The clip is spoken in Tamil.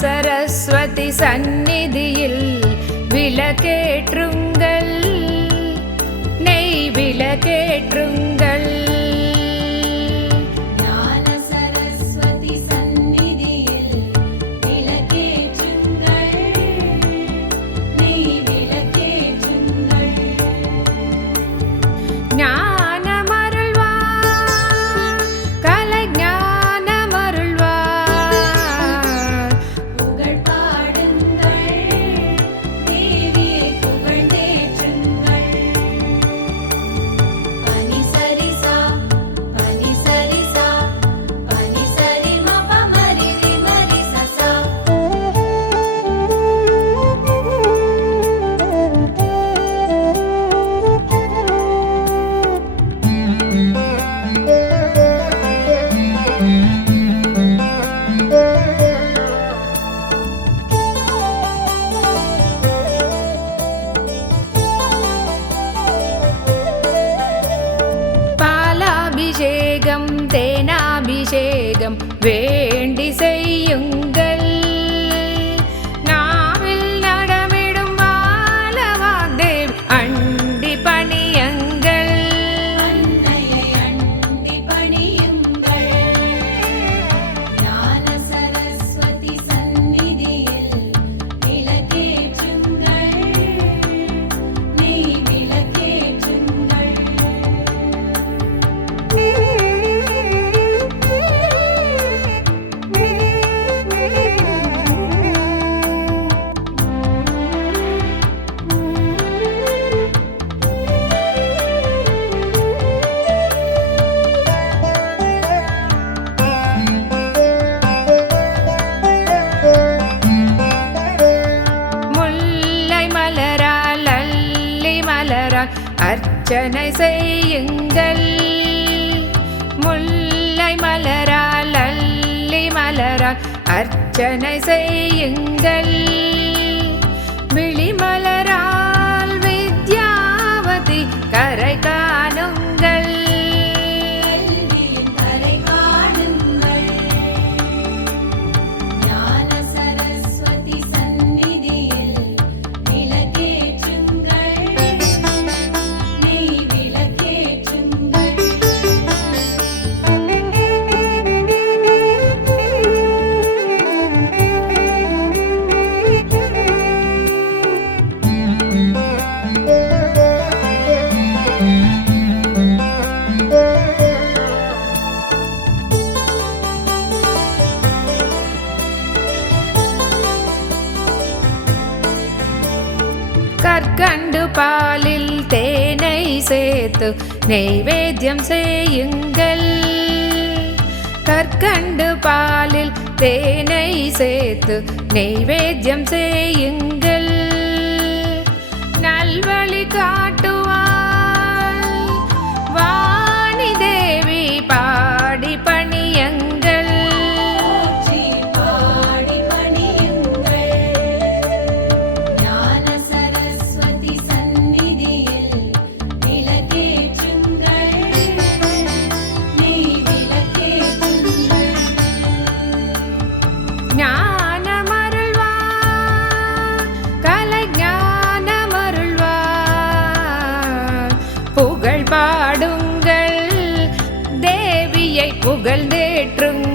சரஸ்வதி சந்நிதியில் விளக்கேற்றுங்கள், நெய் விளக்கேற்றுங்கள். ஞான சரஸ்வதி சந்நிதியில் விளக்கேற்றுங்கள், நெய் விளக்கேற்றுங்கள். ஞானமருள்வார் கலைஞானமருள்வார், புகழ் பாடுங்கள், தேவியை புகழ்ந்தேற்றுங்கள். பனி சரிசா பனி சரிசா பனி சரி மப மரி ரி மரி சசா. பாலாபிஷேகம் தேனாபிஷேகம் வேண்டி செய்யுங்கள், நாவில் நடமிடும் பாலவாக்தேவி அண்டி பணியுங்கள். அன்னையை அண்டி பணியுங்கள். ஞான சரஸ்வதி சந்நிதியில் விளக்கேற்றுங்கள், நெய் விளக்கேற்றுங்கள். முல்லை மலரால் அல்லி மலரால் அர்ச்சனை செய்யுங்கள், முல்லை மலரால் அல்லி மலரால் அர்ச்சனை செய்யுங்கள். விழிமலரால் வித்யாவதி கரை காணுங்கள், கல்வியின் கரை காணுங்கள். ஞான சரஸ்வதி சந்நிதியில் விளக்கேற்றுங்கள், நெய் விளக்கேற்றுங்கள். கற்கண்டு பாலில் தேனை சேர்த்து நெய்வேத்தியம் செய்யுங்கள், கற்கண்டு பாலில் தேனை சேர்த்து நெய்வேத்தியம் செய்யுங்கள். நல்வழி காட்டுவாள் வாணி தேவி பாடி பணியுங்கள், போற்றி பாடி பணியுங்கள். ஞான சரஸ்வதி சந்நிதியில் விளக்கேற்றுங்கள், நெய் விளக்கேற்றுங்கள். ஞானமருள்வார் கலைஞானமருள்வார், புகழ் பாடுங்கள், தேவியை புகழ்ந்தேற்றுங்கள்.